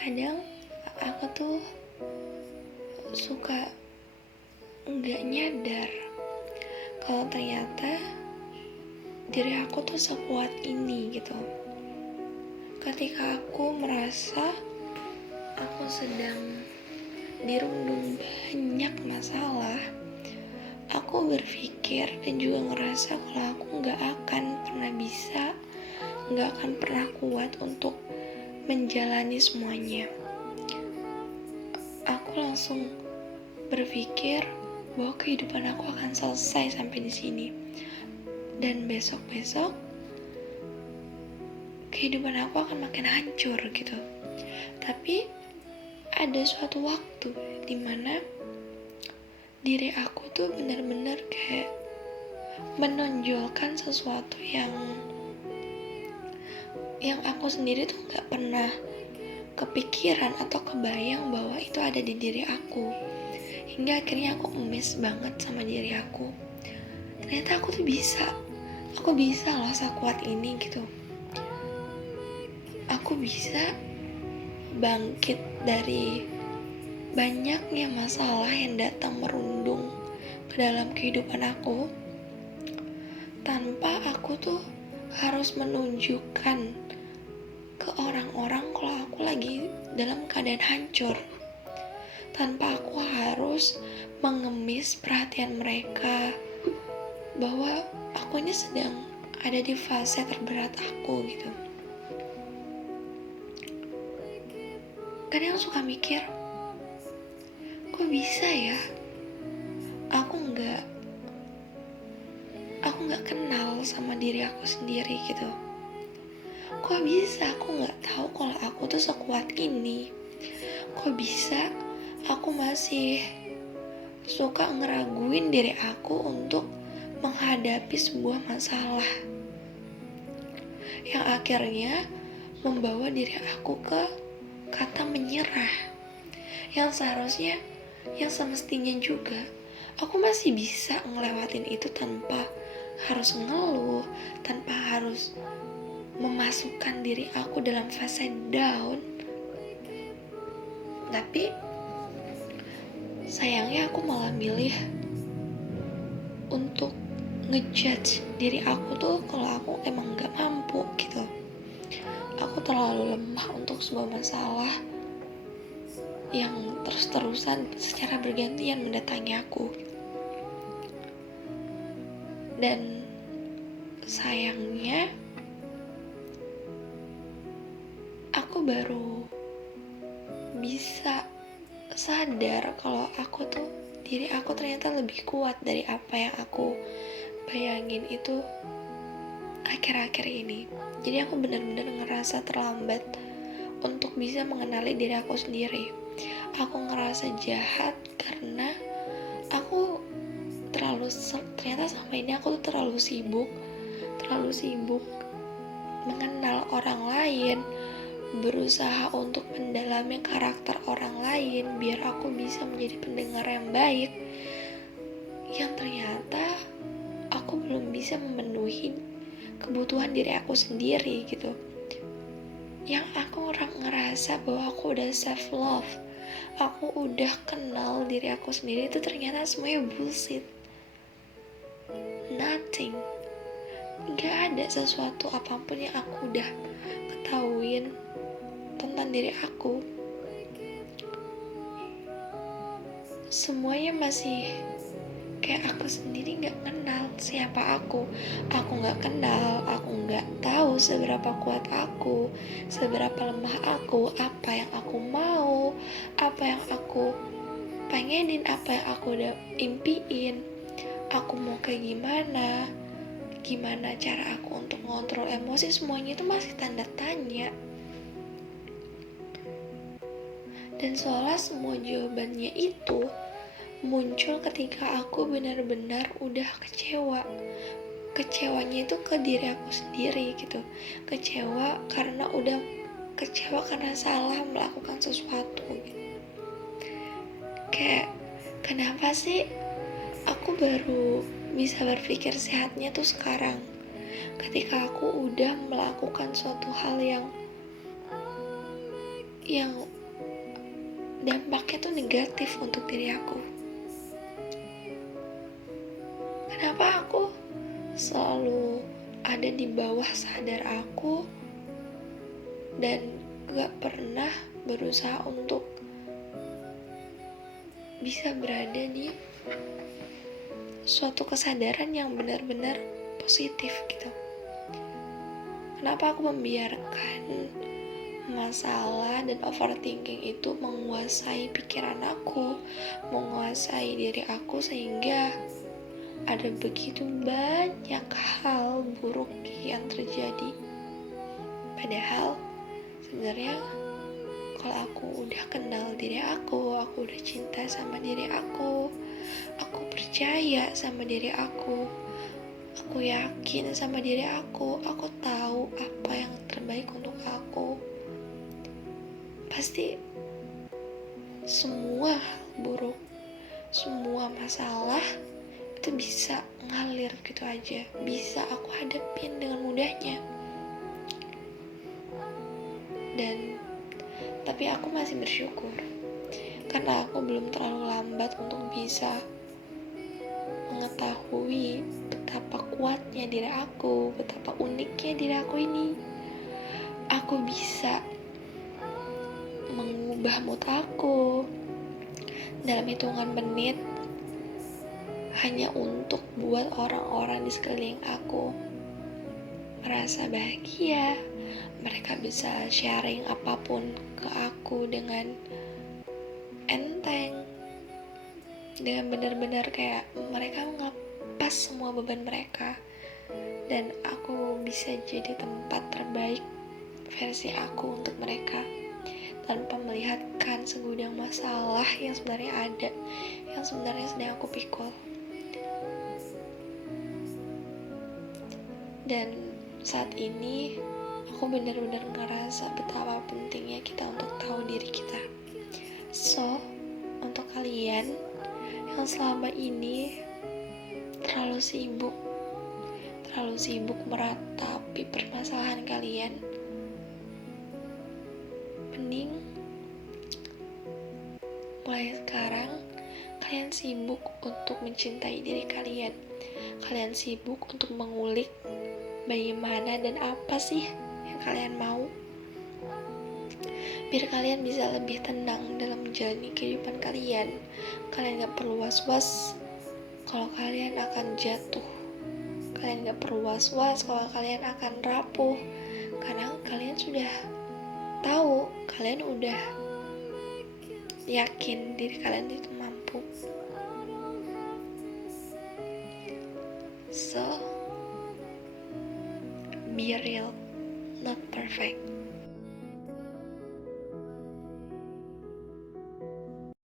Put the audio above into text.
Kadang aku tuh suka nggak nyadar kalau ternyata diri aku tuh sekuat ini gitu. Ketika aku merasa aku sedang dirundung banyak masalah, aku berpikir dan juga ngerasa kalau aku nggak akan pernah bisa, nggak akan pernah kuat untuk menjalani semuanya. Aku langsung berpikir bahwa kehidupan aku akan selesai sampai di sini, dan besok-besok kehidupan aku akan makin hancur gitu. Tapi ada suatu waktu dimana diri aku tuh benar-benar kayak menonjolkan sesuatu yang aku sendiri tuh gak pernah kepikiran atau kebayang bahwa itu ada di diri aku. Hingga akhirnya aku emes banget sama diri aku. Ternyata aku bisa loh sekuat ini gitu. Aku bisa bangkit dari banyaknya masalah yang datang merundung ke dalam kehidupan aku, tanpa aku tuh harus menunjukkan ke orang-orang kalau aku lagi dalam keadaan hancur, tanpa aku harus mengemis perhatian mereka bahwa aku ini sedang ada di fase terberat aku gitu. Kadang suka mikir, kok bisa ya aku nggak kenal sama diri aku sendiri gitu. Kok bisa aku nggak tahu kalau aku tuh sekuat ini? Kok bisa aku masih suka ngeraguin diri aku untuk menghadapi sebuah masalah yang akhirnya membawa diri aku ke kata menyerah, yang seharusnya, yang semestinya juga aku masih bisa ngelewatin itu tanpa harus ngeluh, tanpa harus memasukkan diri aku dalam fase down. Tapi sayangnya aku malah milih untuk ngejudge diri aku tuh kalau aku emang gak mampu gitu. Aku terlalu lemah untuk sebuah masalah yang terus-terusan secara bergantian mendatangi aku. Dan sayangnya aku baru bisa sadar kalau diri aku ternyata lebih kuat dari apa yang aku bayangin itu akhir-akhir ini. Jadi aku benar-benar ngerasa terlambat untuk bisa mengenali diri aku sendiri. Aku ngerasa jahat karena aku ternyata sama ini aku tuh terlalu sibuk mengenal orang lain, berusaha untuk mendalami karakter orang lain biar aku bisa menjadi pendengar yang baik, yang ternyata aku belum bisa memenuhi kebutuhan diri aku sendiri gitu. Yang aku ngerasa bahwa aku udah self love, aku udah kenal diri aku sendiri, itu ternyata semuanya bullshit. Nothing. Gak ada sesuatu apapun yang aku udah ketahuin tentang diri aku. Semuanya masih kayak aku sendiri gak kenal siapa aku. Aku gak kenal, aku gak tahu seberapa kuat aku, seberapa lemah aku, apa yang aku mau, apa yang aku pengenin, apa yang aku udah impiin. Aku mau kayak gimana cara aku untuk ngontrol emosi, semuanya itu masih tanda tanya. Dan seolah semua jawabannya itu muncul ketika aku benar-benar udah kecewa. Kecewanya itu ke diri aku sendiri gitu. Kecewa karena salah melakukan sesuatu gitu. Kayak kenapa sih aku baru bisa berpikir sehatnya tuh sekarang, ketika aku udah melakukan suatu hal yang dampaknya tuh negatif untuk diri aku. Kenapa aku selalu ada di bawah sadar aku dan gak pernah berusaha untuk bisa berada di suatu kesadaran yang benar-benar positif gitu. Kenapa aku membiarkan masalah dan overthinking itu menguasai pikiran aku, menguasai diri aku, sehingga ada begitu banyak hal buruk yang terjadi. Padahal sebenarnya kalau aku udah kenal diri aku udah cinta sama diri aku percaya sama diri aku yakin sama diri aku tahu apa yang terbaik untuk aku. Pasti semua buruk, semua masalah itu bisa ngalir gitu aja, bisa aku hadapin dengan mudahnya. Tapi aku masih bersyukur karena aku belum terlalu lambat untuk bisa mengetahui betapa kuatnya diri aku, betapa uniknya diri aku ini. Aku bisa mengubah mood aku dalam hitungan menit hanya untuk buat orang-orang di sekeliling aku merasa bahagia. Mereka bisa sharing apapun ke aku dengan enteng, dengan benar-benar kayak mereka ngelepas semua beban mereka, dan aku bisa jadi tempat terbaik versi aku untuk mereka tanpa melihatkan segudang masalah yang sebenarnya ada, yang sebenarnya sedang aku pikul. Dan saat ini aku benar-benar ngerasa betapa pentingnya kita untuk tahu diri kita. So, untuk kalian yang selama ini terlalu sibuk meratapi permasalahan kalian, mending mulai sekarang kalian sibuk untuk mencintai diri kalian. Kalian sibuk untuk mengulik bagaimana dan apa sih yang kalian mau, biar kalian bisa lebih tenang dalam menjalani kehidupan kalian. Kalian gak perlu was-was kalau kalian akan jatuh. Kalian gak perlu was-was kalau kalian akan rapuh, karena kalian sudah tahu, kalian udah yakin diri kalian itu mampu. So, be real, not perfect.